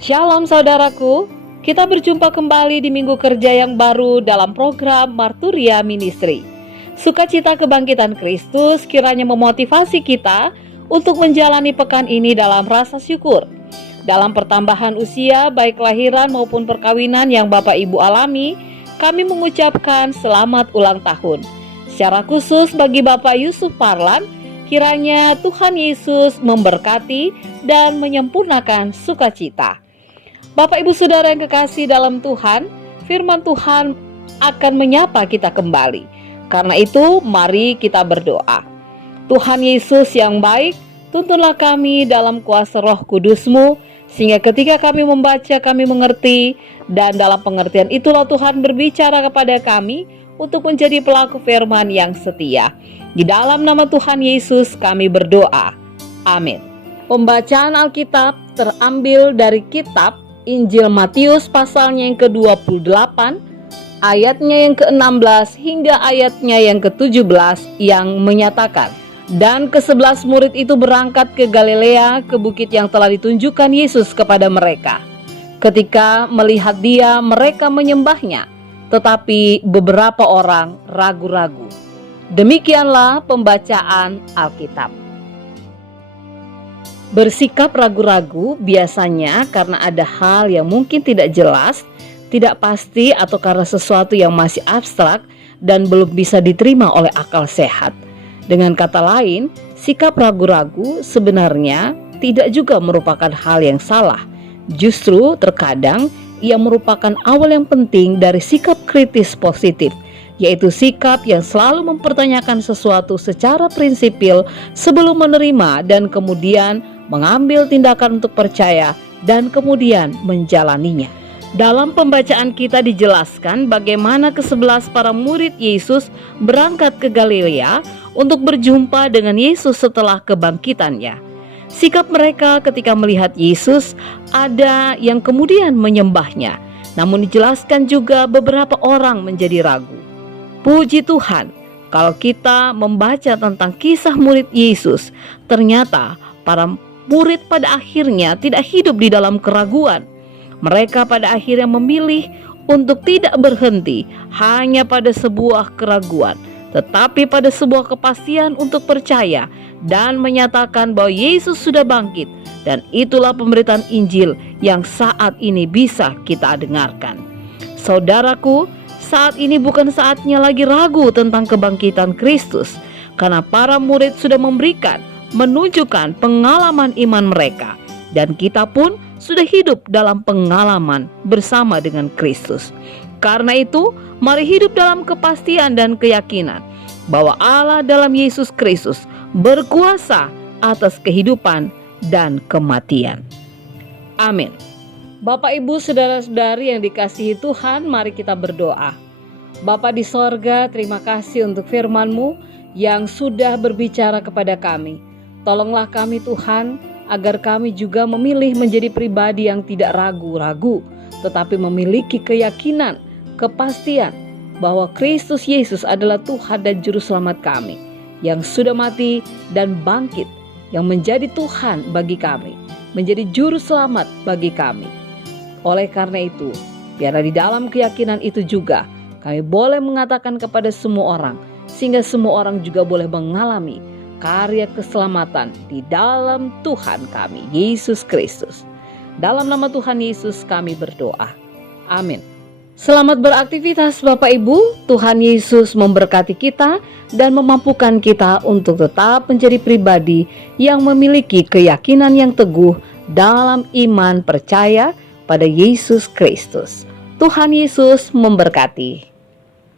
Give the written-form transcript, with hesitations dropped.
Shalom saudaraku, kita berjumpa kembali di minggu kerja yang baru dalam program Marturia Ministry. Sukacita kebangkitan Kristus kiranya memotivasi kita untuk menjalani pekan ini dalam rasa syukur. Dalam pertambahan usia baik kelahiran maupun perkawinan yang Bapak Ibu alami, kami mengucapkan selamat ulang tahun. Secara khusus bagi Bapak Yusuf Parlan, kiranya Tuhan Yesus memberkati dan menyempurnakan sukacita. Bapak Ibu Saudara yang kekasih dalam Tuhan, firman Tuhan akan menyapa kita kembali. Karena itu, mari kita berdoa. Tuhan Yesus yang baik, tuntunlah kami dalam kuasa Roh Kudus-Mu, sehingga ketika kami membaca, kami mengerti, dan dalam pengertian itulah Tuhan berbicara kepada kami untuk menjadi pelaku firman yang setia. Di dalam nama Tuhan Yesus kami berdoa. Amin. Pembacaan Alkitab terambil dari kitab Injil Matius pasalnya yang ke-28, ayatnya yang ke-16 hingga ayatnya yang ke-17 yang menyatakan, dan ke-11 murid itu berangkat ke Galilea, ke bukit yang telah ditunjukkan Yesus kepada mereka. Ketika melihat Dia, mereka menyembahnya, tetapi beberapa orang ragu-ragu. Demikianlah pembacaan Alkitab. Bersikap ragu-ragu biasanya karena ada hal yang mungkin tidak jelas, tidak pasti, atau karena sesuatu yang masih abstrak dan belum bisa diterima oleh akal sehat. Dengan kata lain, sikap ragu-ragu sebenarnya tidak juga merupakan hal yang salah. Justru terkadang ia merupakan awal yang penting dari sikap kritis positif, yaitu sikap yang selalu mempertanyakan sesuatu secara prinsipil sebelum menerima dan kemudian mengambil tindakan untuk percaya dan kemudian menjalaninya. Dalam pembacaan kita dijelaskan bagaimana ke-11 para murid Yesus berangkat ke Galilea untuk berjumpa dengan Yesus setelah kebangkitannya. Sikap mereka ketika melihat Yesus ada yang kemudian menyembahnya, namun dijelaskan juga beberapa orang menjadi ragu. Puji Tuhan, kalau kita membaca tentang kisah murid Yesus, ternyata para murid pada akhirnya tidak hidup di dalam keraguan. Mereka pada akhirnya memilih untuk tidak berhenti hanya pada sebuah keraguan, tetapi pada sebuah kepastian untuk percaya dan menyatakan bahwa Yesus sudah bangkit. Dan itulah pemberitaan Injil yang saat ini bisa kita dengarkan. Saudaraku, saat ini bukan saatnya lagi ragu tentang kebangkitan Kristus, karena para murid sudah menunjukkan pengalaman iman mereka, dan kita pun sudah hidup dalam pengalaman bersama dengan Kristus. Karena itu, mari hidup dalam kepastian dan keyakinan bahwa Allah dalam Yesus Kristus berkuasa atas kehidupan dan kematian. Amin. Bapak Ibu saudara-saudari yang dikasihi Tuhan, mari kita berdoa. Bapa di sorga, terima kasih untuk firman-Mu yang sudah berbicara kepada kami. Tolonglah kami Tuhan, agar kami juga memilih menjadi pribadi yang tidak ragu-ragu, tetapi memiliki keyakinan, kepastian bahwa Kristus Yesus adalah Tuhan dan Juru Selamat kami, yang sudah mati dan bangkit, yang menjadi Tuhan bagi kami, menjadi Juru Selamat bagi kami. Oleh karena itu, biarlah di dalam keyakinan itu juga kami boleh mengatakan kepada semua orang, sehingga semua orang juga boleh mengalami karya keselamatan di dalam Tuhan kami, Yesus Kristus. Dalam nama Tuhan Yesus kami berdoa. Amin. Selamat beraktivitas Bapak Ibu. Tuhan Yesus memberkati kita dan memampukan kita untuk tetap menjadi pribadi yang memiliki keyakinan yang teguh dalam iman percaya pada Yesus Kristus. Tuhan Yesus memberkati.